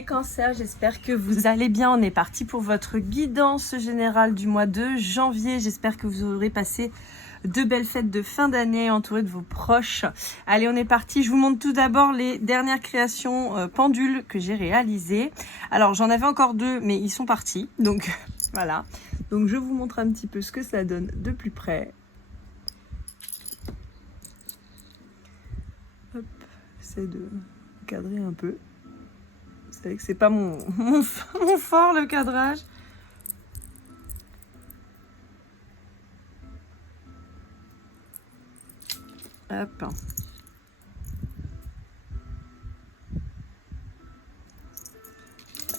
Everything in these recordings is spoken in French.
les cancers, j'espère que vous allez bien. On est parti pour votre guidance générale du mois de janvier. J'espère que vous aurez passé de belles fêtes de fin d'année entourées de vos proches. Allez, on est parti. Je vous montre tout d'abord les dernières créations pendules que j'ai réalisées. Alors, j'en avais encore deux, mais ils sont partis. Donc, voilà. Donc, je vous montre un petit peu ce que ça donne de plus près. Hop, j'essaie de cadrer un peu. Vous savez que c'est pas mon fort, le cadrage. Hop.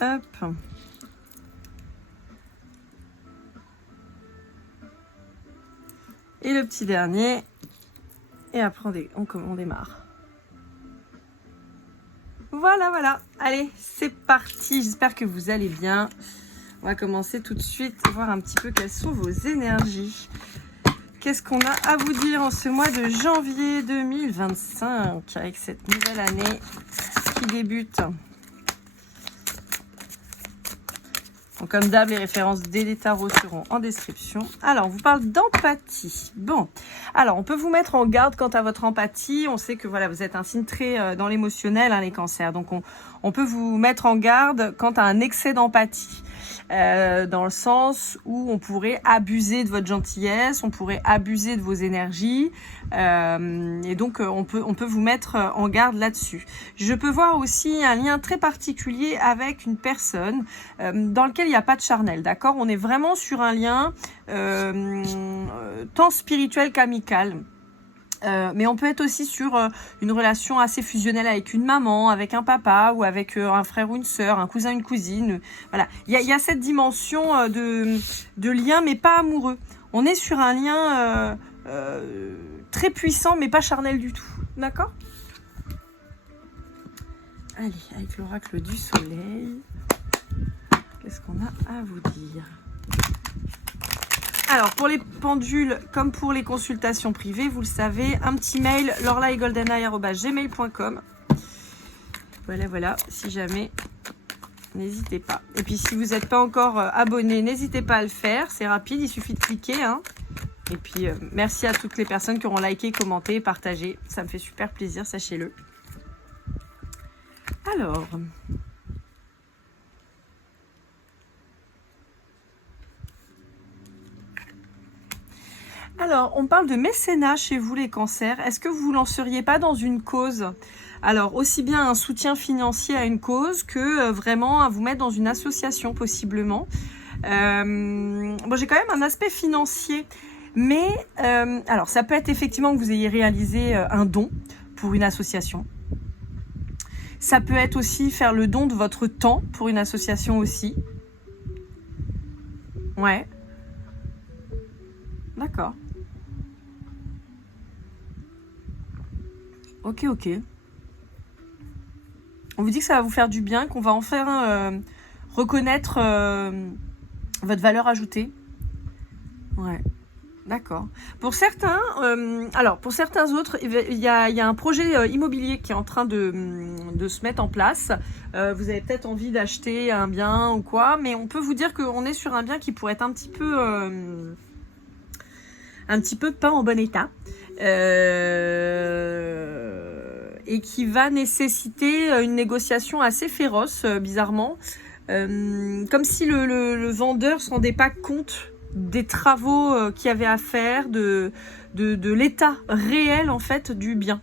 Hop. Et le petit dernier. Et après, on démarre. Voilà. Allez, c'est parti. J'espère que vous allez bien. On va commencer tout de suite, voir un petit peu quelles sont vos énergies. Qu'est-ce qu'on a à vous dire en ce mois de janvier 2025 avec cette nouvelle année qui débute. Donc, comme d'hab, les références des tarots seront en description. Alors, on vous parle d'empathie. Bon, alors, on peut vous mettre en garde quant à votre empathie. On sait que voilà, vous êtes un signe très dans l'émotionnel, hein, les cancers. Donc, on peut vous mettre en garde quant à un excès d'empathie. Dans le sens où on pourrait abuser de votre gentillesse, on pourrait abuser de vos énergies, et donc on peut vous mettre en garde là-dessus. Je peux voir aussi un lien très particulier avec une personne dans lequel il n'y a pas de charnel, d'accord? On est vraiment sur un lien tant spirituel qu'amical. Mais on peut être aussi sur une relation assez fusionnelle avec une maman, avec un papa ou avec un frère ou une sœur, un cousin, une cousine. Voilà, il y a cette dimension de lien, mais pas amoureux. On est sur un lien très puissant, mais pas charnel du tout. D'accord? Allez, avec l'oracle du soleil, qu'est-ce qu'on a à vous dire? Alors, pour les pendules, comme pour les consultations privées, vous le savez, un petit mail, lorlaetgoldeneye@gmail.com. Voilà, si jamais, n'hésitez pas. Et puis, si vous n'êtes pas encore abonné, n'hésitez pas à le faire. C'est rapide, il suffit de cliquer. Hein. Et puis, merci à toutes les personnes qui auront liké, commenté, partagé. Ça me fait super plaisir, sachez-le. Alors, on parle de mécénat chez vous, les cancers. Est-ce que vous ne lanceriez pas dans une cause? Alors, aussi bien un soutien financier à une cause que vraiment à vous mettre dans une association, possiblement. Bon, j'ai quand même un aspect financier. Mais, alors, ça peut être effectivement que vous ayez réalisé un don pour une association. Ça peut être aussi faire le don de votre temps pour une association aussi. Ouais. D'accord. Ok. On vous dit que ça va vous faire du bien, qu'on va enfin reconnaître votre valeur ajoutée. Ouais, d'accord. Pour certains, pour certains autres, il y a un projet immobilier qui est en train de se mettre en place. Vous avez peut-être envie d'acheter un bien ou quoi, mais on peut vous dire qu'on est sur un bien qui pourrait être un petit peu pas en bon état. Et qui va nécessiter une négociation assez féroce, bizarrement. Comme si le vendeur ne se rendait pas compte des travaux qu'il y avait à faire, de l'état réel, en fait, du bien.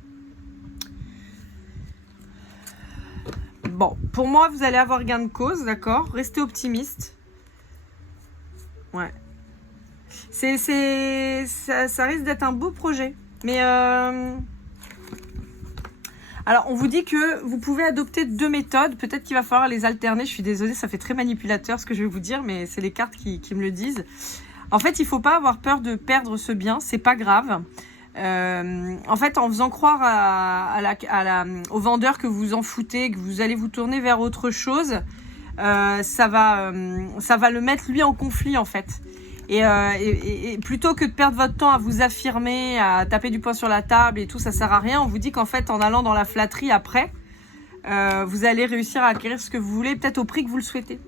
Bon, pour moi, vous allez avoir gain de cause, d'accord? Restez optimiste. Ouais. Ça risque d'être un beau projet. Mais alors, on vous dit que vous pouvez adopter deux méthodes. Peut-être qu'il va falloir les alterner. Je suis désolée, ça fait très manipulateur ce que je vais vous dire, mais c'est les cartes qui me le disent. En fait, il ne faut pas avoir peur de perdre ce bien. C'est pas grave. En fait, en faisant croire au vendeur que vous en foutez, que vous allez vous tourner vers autre chose, ça va le mettre lui en conflit, en fait. Et plutôt que de perdre votre temps à vous affirmer, à taper du poing sur la table et tout, ça sert à rien. On vous dit qu'en fait, en allant dans la flatterie après, vous allez réussir à acquérir ce que vous voulez, peut-être au prix que vous le souhaitez.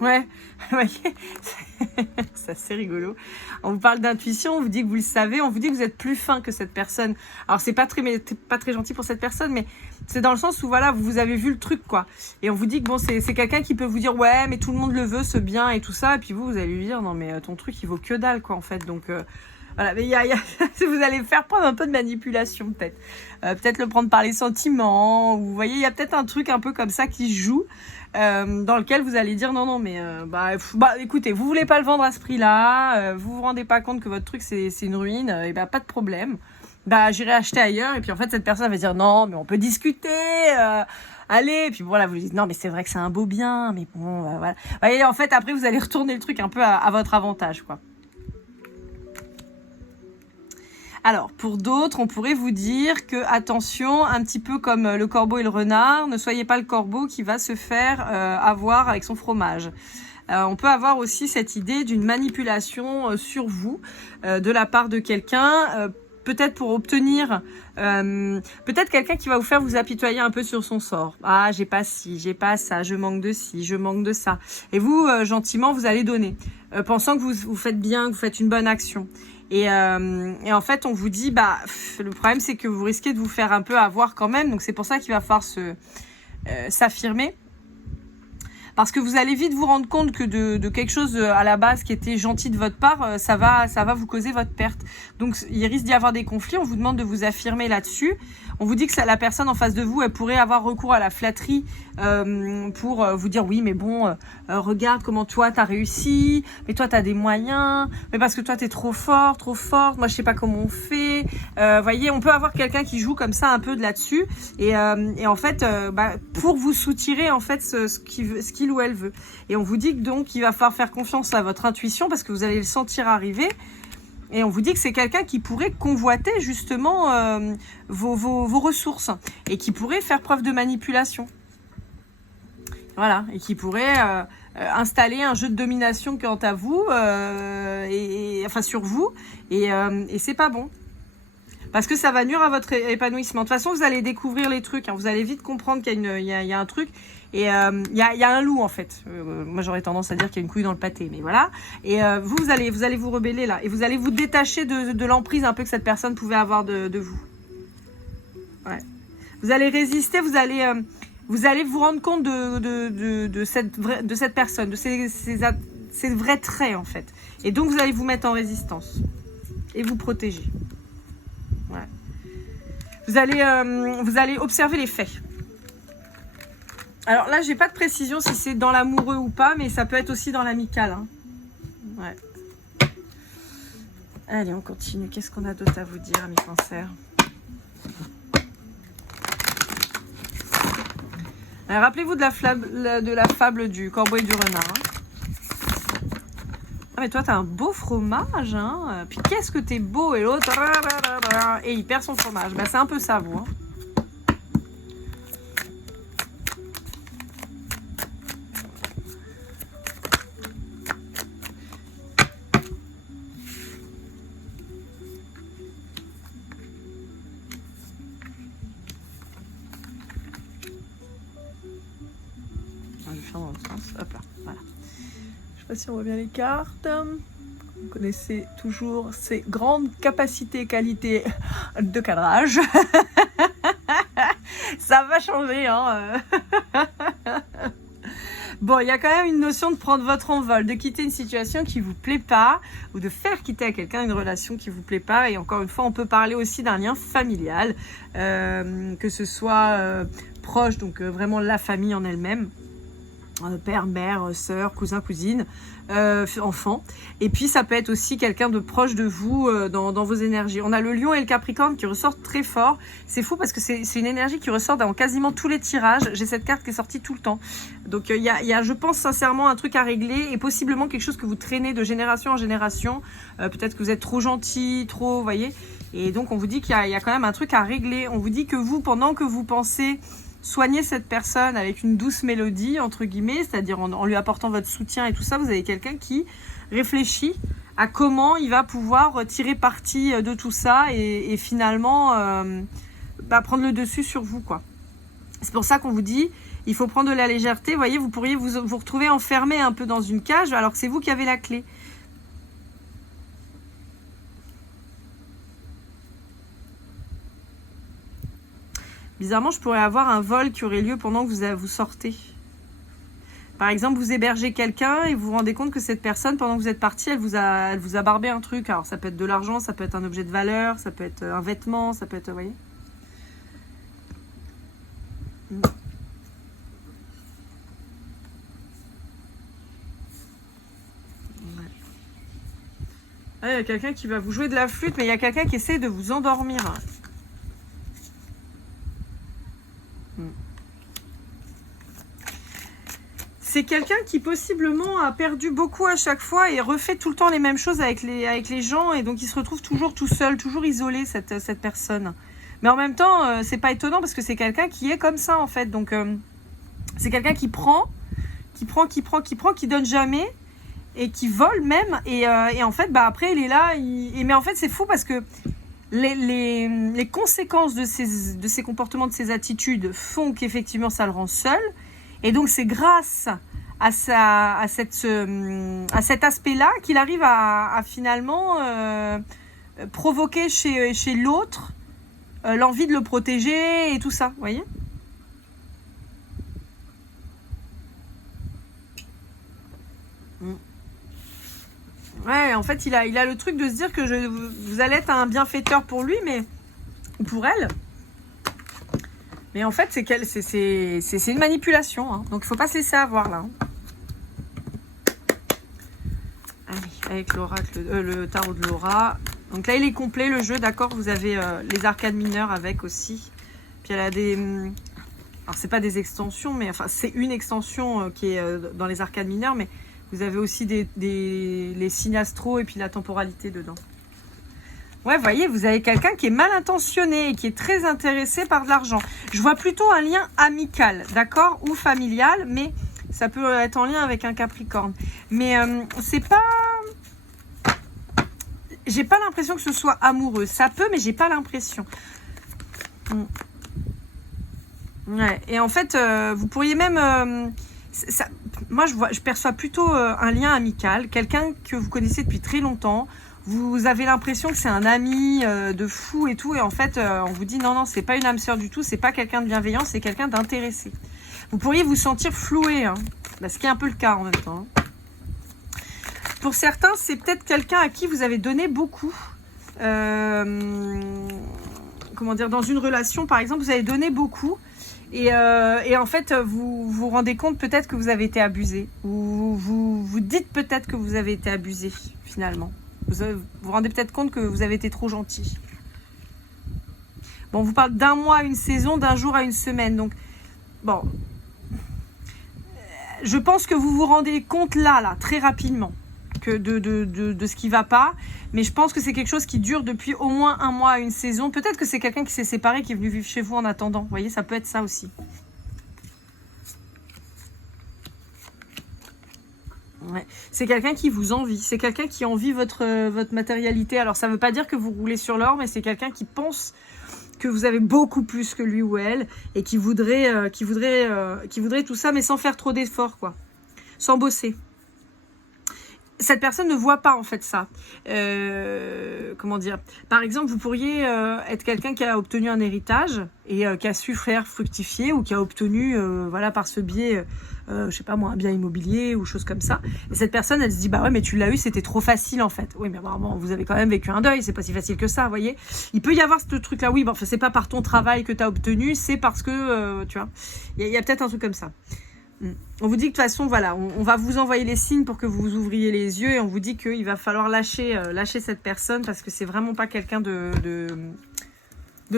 Ouais, vous voyez, c'est assez rigolo. On vous parle d'intuition, on vous dit que vous le savez, on vous dit que vous êtes plus fin que cette personne. Alors c'est pas très gentil pour cette personne, mais c'est dans le sens où voilà, vous avez vu le truc quoi. Et on vous dit que bon, c'est quelqu'un qui peut vous dire ouais, mais tout le monde le veut, ce bien et tout ça, et puis vous allez lui dire non mais ton truc il vaut que dalle quoi en fait. Donc voilà, mais vous allez faire preuve un peu de manipulation peut-être. Peut-être le prendre par les sentiments, ou vous voyez, il y a peut-être un truc un peu comme ça qui se joue. Dans lequel vous allez dire non mais écoutez, vous voulez pas le vendre à ce prix-là, vous vous rendez pas compte que votre truc c'est une ruine, et pas de problème, j'irai acheter ailleurs. Et puis en fait cette personne va dire non mais on peut discuter, allez, et puis voilà, vous dites non mais c'est vrai que c'est un beau bien, mais bon voilà. Vous voyez, en fait après vous allez retourner le truc un peu à votre avantage quoi. Alors, pour d'autres, on pourrait vous dire que, attention, un petit peu comme le corbeau et le renard, ne soyez pas le corbeau qui va se faire avoir avec son fromage. On peut avoir aussi cette idée d'une manipulation sur vous de la part de quelqu'un, peut-être pour obtenir, peut-être quelqu'un qui va vous faire vous apitoyer un peu sur son sort. Ah, j'ai pas ci, j'ai pas ça, je manque de ci, je manque de ça. Et vous, gentiment, vous allez donner, pensant que vous faites bien, que vous faites une bonne action. Et en fait, on vous dit, le problème, c'est que vous risquez de vous faire un peu avoir quand même. Donc, c'est pour ça qu'il va falloir s'affirmer. Parce que vous allez vite vous rendre compte que de quelque chose à la base qui était gentil de votre part, ça va vous causer votre perte. Donc, il risque d'y avoir des conflits. On vous demande de vous affirmer là-dessus. On vous dit que la personne en face de vous, elle pourrait avoir recours à la flatterie pour vous dire oui, mais bon, regarde comment toi, t'as réussi. Mais toi, t'as des moyens. Mais parce que toi, t'es trop fort, trop forte. Moi, je sais pas comment on fait. Voyez, on peut avoir quelqu'un qui joue comme ça un peu de là-dessus. Et en fait, pour vous soutirer en fait ce qu'il ou elle veut. Et on vous dit que donc il va falloir faire confiance à votre intuition parce que vous allez le sentir arriver. Et on vous dit que c'est quelqu'un qui pourrait convoiter justement vos ressources et qui pourrait faire preuve de manipulation. Voilà, et qui pourrait installer un jeu de domination quant à vous, enfin sur vous, et c'est pas bon. Parce que ça va nuire à votre épanouissement. De toute façon, vous allez découvrir les trucs. Hein. Vous allez vite comprendre qu'il y a un truc. Et il y a un loup, en fait. Moi, j'aurais tendance à dire qu'il y a une couille dans le pâté. Mais voilà. Et vous allez vous rebeller, là. Et vous allez vous détacher de l'emprise un peu que cette personne pouvait avoir de vous. Ouais. Vous allez résister. Vous allez vous rendre compte de cette personne, de ses vrais traits, en fait. Et donc, vous allez vous mettre en résistance. Et vous protéger. Ouais. Vous allez observer les faits. Alors là, j'ai pas de précision si c'est dans l'amoureux ou pas, mais ça peut être aussi dans l'amical. Hein. Ouais. Allez, on continue. Qu'est-ce qu'on a d'autre à vous dire, mes cancers? Rappelez-vous de la fable du corbeau et du renard. Hein. Ah mais toi t'as un beau fromage, hein. Puis qu'est-ce que t'es beau, et l'autre et il perd son fromage. C'est un peu ça, vous. Hein. On va le faire dans l'autre sens. Hop là, voilà. Je sais pas si on voit bien les cartes. Vous connaissez toujours ces grandes capacités et qualités de cadrage. Ça va changer, hein. Bon, il y a quand même une notion de prendre votre envol, de quitter une situation qui vous plaît pas, ou de faire quitter à quelqu'un une relation qui vous plaît pas. Et encore une fois, on peut parler aussi d'un lien familial, que ce soit proche, donc vraiment la famille en elle-même. Père, mère, sœur, cousin, cousine, enfant. Et puis ça peut être aussi quelqu'un de proche de vous dans vos énergies. On a le lion et le capricorne qui ressortent très fort. C'est fou parce que c'est une énergie qui ressort dans quasiment tous les tirages. J'ai cette carte qui est sortie tout le temps. Donc il y a, je pense sincèrement, un truc à régler et possiblement quelque chose que vous traînez de génération en génération. Peut-être que vous êtes trop gentil, trop, vous voyez. Et donc on vous dit qu'il y a quand même un truc à régler. On vous dit que vous, pendant que vous pensez soigner cette personne avec une douce mélodie, entre guillemets, c'est-à-dire en lui apportant votre soutien et tout ça, vous avez quelqu'un qui réfléchit à comment il va pouvoir tirer parti de tout ça et finalement prendre le dessus sur vous, quoi. C'est pour ça qu'on vous dit, il faut prendre de la légèreté. Vous voyez, vous pourriez vous retrouver enfermé un peu dans une cage alors que c'est vous qui avez la clé. Bizarrement, je pourrais avoir un vol qui aurait lieu pendant que vous sortez. Par exemple, vous hébergez quelqu'un et vous vous rendez compte que cette personne, pendant que vous êtes parti, elle vous a barbé un truc. Alors, ça peut être de l'argent, ça peut être un objet de valeur, ça peut être un vêtement, ça peut être... Vous voyez ? Il y a quelqu'un qui va vous jouer de la flûte, mais il y a quelqu'un qui essaie de vous endormir. C'est quelqu'un qui possiblement a perdu beaucoup à chaque fois et refait tout le temps les mêmes choses avec les gens et donc il se retrouve toujours tout seul, toujours isolé cette personne. Mais en même temps, c'est pas étonnant parce que c'est quelqu'un qui est comme ça en fait. Donc c'est quelqu'un qui prend, qui donne jamais et qui vole même et en fait après il est là. Mais en fait c'est fou parce que les conséquences de ces comportements, de ces attitudes font qu'effectivement ça le rend seul. Et donc c'est grâce à cet aspect-là qu'il arrive à finalement provoquer chez l'autre l'envie de le protéger et tout ça, vous voyez ? Ouais, en fait il a le truc de se dire que vous allez être un bienfaiteur pour lui, mais ou pour elle. Mais en fait, c'est une manipulation. Hein. Donc, il ne faut pas se laisser avoir, là. Hein. Allez, avec l'oracle, le tarot de Laura. Donc là, il est complet, le jeu. D'accord, vous avez les arcades mineures avec aussi. Puis, elle a des... Alors, c'est pas des extensions, mais... Enfin, c'est une extension qui est dans les arcades mineures. Mais vous avez aussi les signes astro et puis la temporalité dedans. Ouais, vous voyez, vous avez quelqu'un qui est mal intentionné et qui est très intéressé par de l'argent. Je vois plutôt un lien amical, d'accord, ou familial, mais ça peut être en lien avec un Capricorne. Mais c'est pas... J'ai pas l'impression que ce soit amoureux. Ça peut, mais j'ai pas l'impression. Ouais, et en fait, vous pourriez même... moi, je perçois plutôt un lien amical, quelqu'un que vous connaissez depuis très longtemps. Vous avez l'impression que c'est un ami de fou et tout, et en fait, on vous dit non, c'est pas une âme sœur du tout, c'est pas quelqu'un de bienveillant, c'est quelqu'un d'intéressé. Vous pourriez vous sentir floué, hein, ce qui est un peu le cas en même temps. Hein. Pour certains, c'est peut-être quelqu'un à qui vous avez donné beaucoup. Comment dire, dans une relation, par exemple, vous avez donné beaucoup, et en fait, vous vous rendez compte peut-être que vous avez été abusé, ou vous dites peut-être que vous avez été abusé, finalement. Vous vous rendez peut-être compte que vous avez été trop gentil. Bon, on vous parle d'un mois à une saison, d'un jour à une semaine. Donc, bon. Je pense que vous vous rendez compte là, très rapidement, que de ce qui ne va pas. Mais je pense que c'est quelque chose qui dure depuis au moins un mois à une saison. Peut-être que c'est quelqu'un qui s'est séparé, qui est venu vivre chez vous en attendant. Vous voyez, ça peut être ça aussi. Ouais. C'est quelqu'un qui vous envie, c'est quelqu'un qui envie votre matérialité. Alors ça ne veut pas dire que vous roulez sur l'or, mais c'est quelqu'un qui pense que vous avez beaucoup plus que lui ou elle et qui voudrait tout ça, mais sans faire trop d'efforts, quoi, sans bosser. Cette personne ne voit pas en fait ça. Comment dire ? Par exemple, vous pourriez être quelqu'un qui a obtenu un héritage et qui a su faire fructifier ou qui a obtenu, voilà, par ce biais, je sais pas moi, un bien immobilier ou chose comme ça. Et cette personne, elle se dit, bah ouais, mais tu l'as eu, c'était trop facile en fait. Oui, mais apparemment, vous avez quand même vécu un deuil, c'est pas si facile que ça, vous voyez. Il peut y avoir ce truc-là, oui, bon, enfin, c'est pas par ton travail que tu as obtenu, c'est parce que, tu vois, il y a peut-être un truc comme ça. On vous dit que de toute façon, voilà, on va vous envoyer les signes pour que vous ouvriez les yeux et on vous dit qu'il va falloir lâcher cette personne parce que c'est vraiment pas quelqu'un de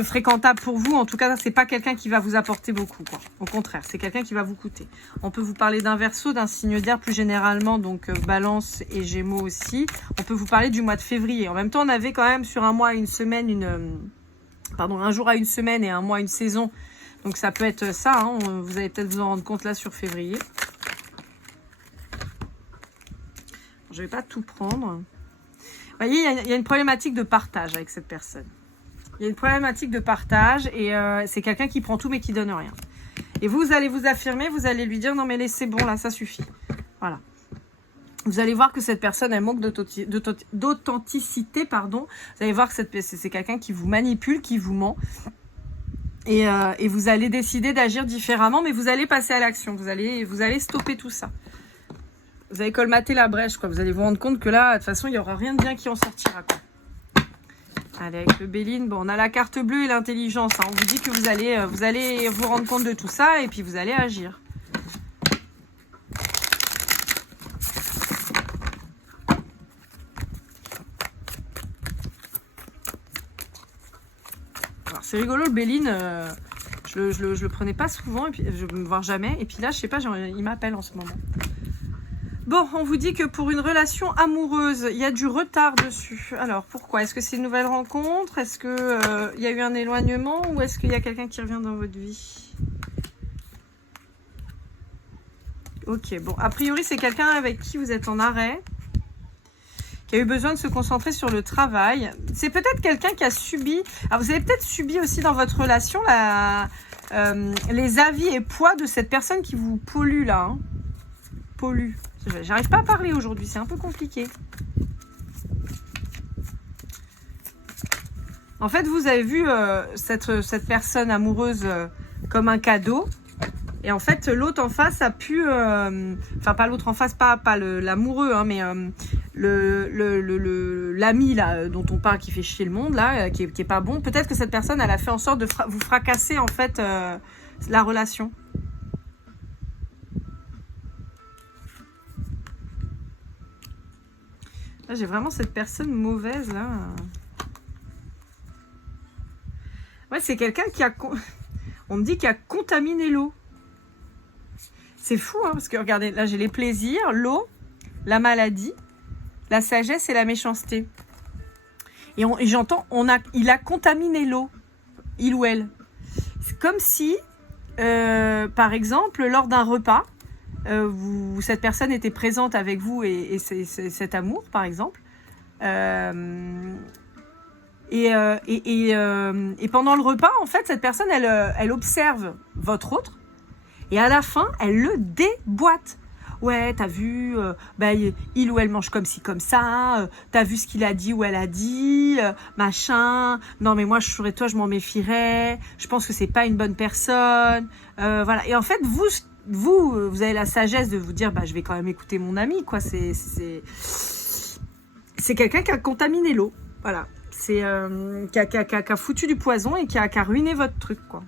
fréquentable pour vous. En tout cas, c'est pas quelqu'un qui va vous apporter beaucoup, quoi. Au contraire, c'est quelqu'un qui va vous coûter. On peut vous parler d'un Verseau, d'un signe d'air plus généralement, donc Balance et Gémeaux aussi. On peut vous parler du mois de février. En même temps, on avait quand même sur un mois, une semaine, un jour à une semaine et un mois, une saison. Donc ça peut être ça, hein. Vous allez peut-être vous en rendre compte là sur février. Je ne vais pas tout prendre. voyez, il y a une problématique de partage avec cette personne. Il y a une problématique de partage et c'est quelqu'un qui prend tout mais qui donne rien. Et vous allez vous affirmer, vous allez lui dire non mais laissez bon là, ça suffit. Voilà. Vous allez voir que cette personne, elle manque d'authenticité, pardon. Vous allez voir que c'est quelqu'un qui vous manipule, qui vous ment. Et vous allez décider d'agir différemment, mais vous allez passer à l'action. Vous allez stopper tout ça. Vous allez colmater la brèche, quoi. Vous allez vous rendre compte que là, de toute façon, il n'y aura rien de bien qui en sortira, quoi. Allez, avec le Béline, bon, on a la carte bleue et l'intelligence. Hein. On vous dit que vous allez vous rendre compte de tout ça et puis vous allez agir. C'est rigolo, le Béline, je le prenais pas souvent, et puis je me voir jamais. Et puis là, je sais pas, il m'appelle en ce moment. Bon, on vous dit que pour une relation amoureuse, il y a du retard dessus. Alors, pourquoi? Est-ce que c'est une nouvelle rencontre? Est-ce que il y a eu un éloignement? Ou est-ce qu'il y a quelqu'un qui revient dans votre vie? Ok, bon, a priori, c'est quelqu'un avec qui vous êtes en arrêt, qui a eu besoin de se concentrer sur le travail. C'est peut-être quelqu'un qui a subi... Alors, vous avez peut-être subi aussi dans votre relation les avis et poids de cette personne qui vous pollue, là. Hein. Pollue. J'arrive pas à parler aujourd'hui, c'est un peu compliqué. En fait, vous avez vu cette personne amoureuse comme un cadeau. Et en fait, l'autre en face a pu... Enfin, pas l'autre en face, pas l'amoureux, hein, mais l'ami là dont on parle qui fait chier le monde, là, qui est pas bon. Peut-être que cette personne, elle a fait en sorte de vous fracasser, en fait, la relation. Là, j'ai vraiment cette personne mauvaise, là. Ouais, c'est quelqu'un qui a... On me dit qu'il a contaminé l'eau. C'est fou, hein, parce que regardez, là j'ai les plaisirs, l'eau, la maladie, la sagesse et la méchanceté. Et j'entends, il a contaminé l'eau, il ou elle. C'est comme si, par exemple, lors d'un repas, cette personne était présente avec vous et cet amour, par exemple. Et pendant le repas, en fait, cette personne, elle observe votre autre. Et à la fin, elle le déboîte. Ouais, t'as vu, il ou elle mange comme ci, comme ça. T'as vu ce qu'il a dit ou elle a dit, machin. Non, mais moi, je serais toi, je m'en méfierais. Je pense que c'est pas une bonne personne. Voilà. Et en fait, vous avez la sagesse de vous dire, je vais quand même écouter mon ami, quoi. C'est quelqu'un qui a contaminé l'eau. Voilà. C'est qui a foutu du poison et qui a ruiné votre truc, quoi.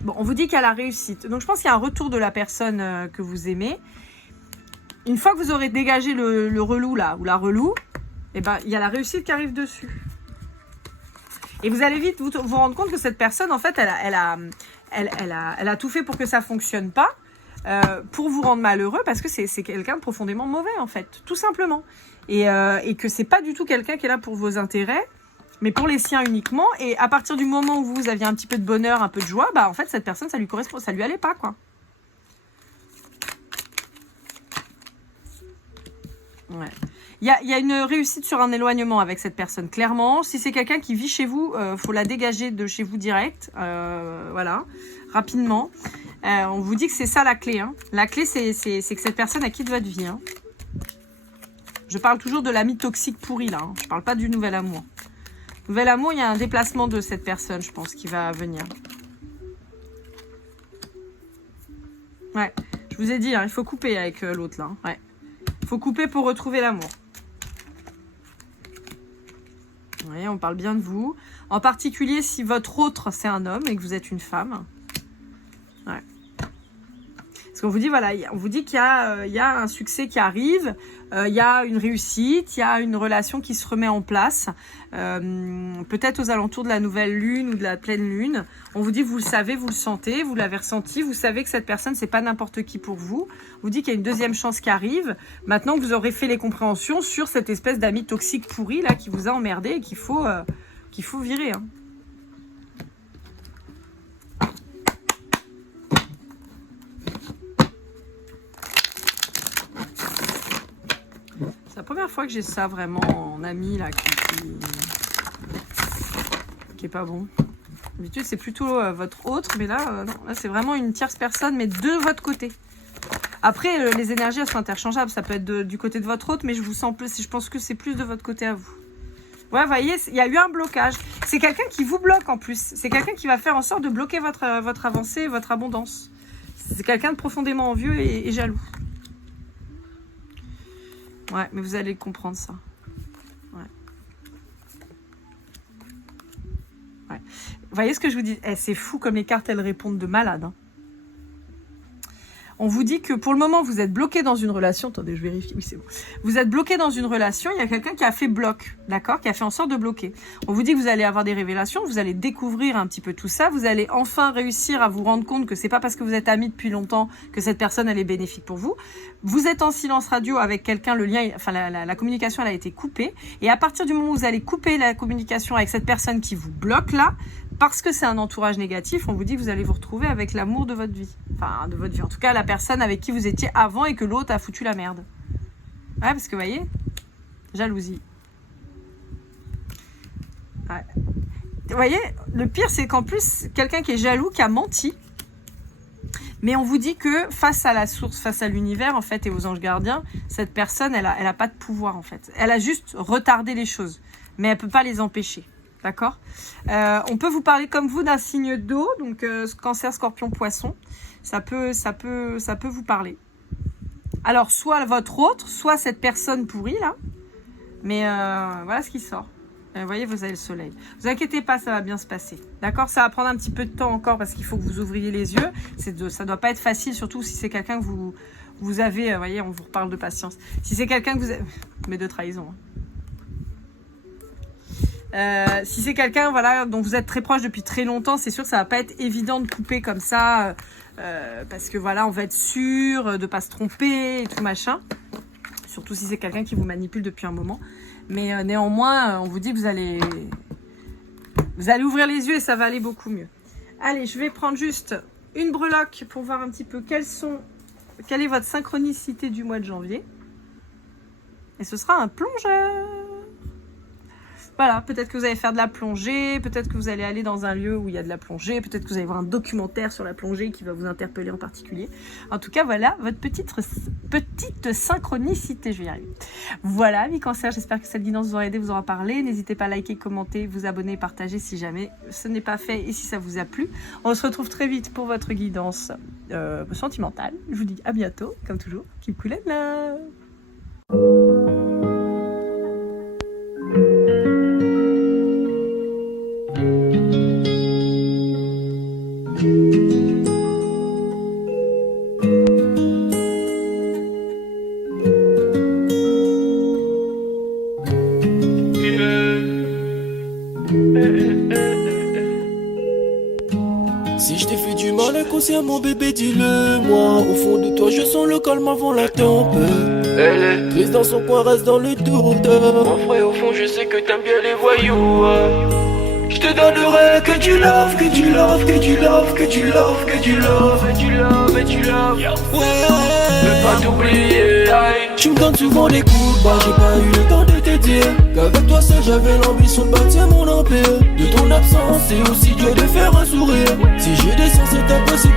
Bon, on vous dit qu'il y a la réussite. Donc, je pense qu'il y a un retour de la personne que vous aimez. Une fois que vous aurez dégagé le relou, là, ou la relou, eh ben, il y a la réussite qui arrive dessus. Et vous allez vite vous rendre compte que cette personne, en fait, elle a tout fait pour que ça ne fonctionne pas, pour vous rendre malheureux, parce que c'est quelqu'un de profondément mauvais, en fait, tout simplement. Et que c'est pas du tout quelqu'un qui est là pour vos intérêts, mais pour les siens uniquement. Et à partir du moment où vous aviez un petit peu de bonheur, un peu de joie, en fait, cette personne, ça lui correspond, ça lui allait pas, quoi. Ouais. Il y a une réussite sur un éloignement avec cette personne, clairement. Si c'est quelqu'un qui vit chez vous, faut la dégager de chez vous direct, voilà, rapidement. On vous dit que c'est ça la clé. Hein. La clé, c'est que cette personne, elle quitte votre vie. Hein. Je parle toujours de l'ami toxique pourri, là. Hein. Je parle pas du nouvel amour. Nouvel amour, il y a un déplacement de cette personne, je pense, qui va venir. Ouais, je vous ai dit, hein, il faut couper avec l'autre, là. Ouais. Il faut couper pour retrouver l'amour. Oui, on parle bien de vous. En particulier, si votre autre, c'est un homme et que vous êtes une femme. Ouais. Parce qu'on vous dit, voilà, on vous dit qu'il y a un succès qui arrive, il y a une réussite, il y a une relation qui se remet en place, peut-être aux alentours de la nouvelle lune ou de la pleine lune. On vous dit, vous le savez, vous le sentez, vous l'avez ressenti, vous savez que cette personne, c'est pas n'importe qui pour vous. On vous dit qu'il y a une deuxième chance qui arrive. Maintenant que vous aurez fait les compréhensions sur cette espèce d'ami toxique pourri là qui vous a emmerdé et qu'il faut virer. Hein. C'est la première première fois que j'ai ça vraiment en ami là qui est pas bon. D'habitude c'est plutôt votre autre, mais là, non, là c'est vraiment une tierce personne, mais de votre côté. Après les énergies elles sont interchangeables, ça peut être du côté de votre autre, mais je vous sens plus, je pense que c'est plus de votre côté à vous. Ouais, vous voyez, il y a eu un blocage. C'est quelqu'un qui vous bloque en plus. C'est quelqu'un qui va faire en sorte de bloquer votre avancée, votre abondance. C'est quelqu'un de profondément envieux et jaloux. Ouais, mais vous allez comprendre ça. Ouais. Ouais. Vous voyez ce que je vous dis? C'est fou comme les cartes, elles répondent de malade. Hein. On vous dit que pour le moment, vous êtes bloqué dans une relation. Attendez, je vérifie. Oui, c'est bon. Vous êtes bloqué dans une relation. Il y a quelqu'un qui a fait bloc, d'accord? Qui a fait en sorte de bloquer. On vous dit que vous allez avoir des révélations. Vous allez découvrir un petit peu tout ça. Vous allez enfin réussir à vous rendre compte que c'est pas parce que vous êtes amis depuis longtemps que cette personne, elle est bénéfique pour vous. Vous êtes en silence radio avec quelqu'un. Le lien, enfin, la communication, elle a été coupée. Et à partir du moment où vous allez couper la communication avec cette personne qui vous bloque là, parce que c'est un entourage négatif, on vous dit que vous allez vous retrouver avec l'amour de votre vie. Enfin, de votre vie. En tout cas, la personne avec qui vous étiez avant et que l'autre a foutu la merde. Ouais, parce que vous voyez, jalousie. Ouais. Vous voyez, le pire, c'est qu'en plus, quelqu'un qui est jaloux, qui a menti, mais on vous dit que face à la source, face à l'univers, en fait, et aux anges gardiens, cette personne, elle a pas de pouvoir, en fait. Elle a juste retardé les choses, mais elle peut pas les empêcher. D'accord. On peut vous parler comme vous d'un signe d'eau, donc Cancer, Scorpion, Poisson. Ça peut vous parler. Alors, soit votre autre, soit cette personne pourrie, là. Mais voilà ce qui sort. Vous voyez, vous avez le soleil. Ne vous inquiétez pas, ça va bien se passer. D'accord? Ça va prendre un petit peu de temps encore parce qu'il faut que vous ouvriez les yeux. Ça ne doit pas être facile, surtout si c'est quelqu'un que vous avez... Vous voyez, on vous reparle de patience. Si c'est quelqu'un que vous avez... Mais de trahison, hein. Si c'est quelqu'un voilà, dont vous êtes très proche depuis très longtemps, c'est sûr que ça va pas être évident de couper comme ça, parce que voilà, on va être sûr de pas se tromper et tout machin. Surtout si c'est quelqu'un qui vous manipule depuis un moment. Mais néanmoins, on vous dit que vous allez ouvrir les yeux et ça va aller beaucoup mieux. Allez, je vais prendre juste une breloque pour voir un petit peu quelle est votre synchronicité du mois de janvier. Et ce sera un plongeur. Voilà, peut-être que vous allez faire de la plongée, peut-être que vous allez aller dans un lieu où il y a de la plongée, peut-être que vous allez voir un documentaire sur la plongée qui va vous interpeller en particulier. En tout cas, voilà votre petite synchronicité, je vais y arriver. Voilà, amis Cancer, j'espère que cette guidance vous aura aidé, vous aura parlé. N'hésitez pas à liker, commenter, vous abonner, partager si jamais ce n'est pas fait et si ça vous a plu. On se retrouve très vite pour votre guidance sentimentale. Je vous dis à bientôt, comme toujours. Keep cool and love. Si je t'ai fait du mal inconsciemment bébé dis-le-moi. Au fond de toi je sens le calme avant la tempête. Triste dans son coin reste dans le doute. Mon frère au fond je sais que t'aimes bien les voyous. Je te donnerai que du love, que du love, que du love, que du love, que du love, et du love, et du love. Ouais, veux pas t'oublier. Tu me donnes souvent des coups de barre, j'ai pas eu le temps de te dire qu'avec toi seul j'avais l'ambition de bâtir mon empire. De ton absence c'est aussi dur de faire un sourire. Si j'ai des sens c'est impossible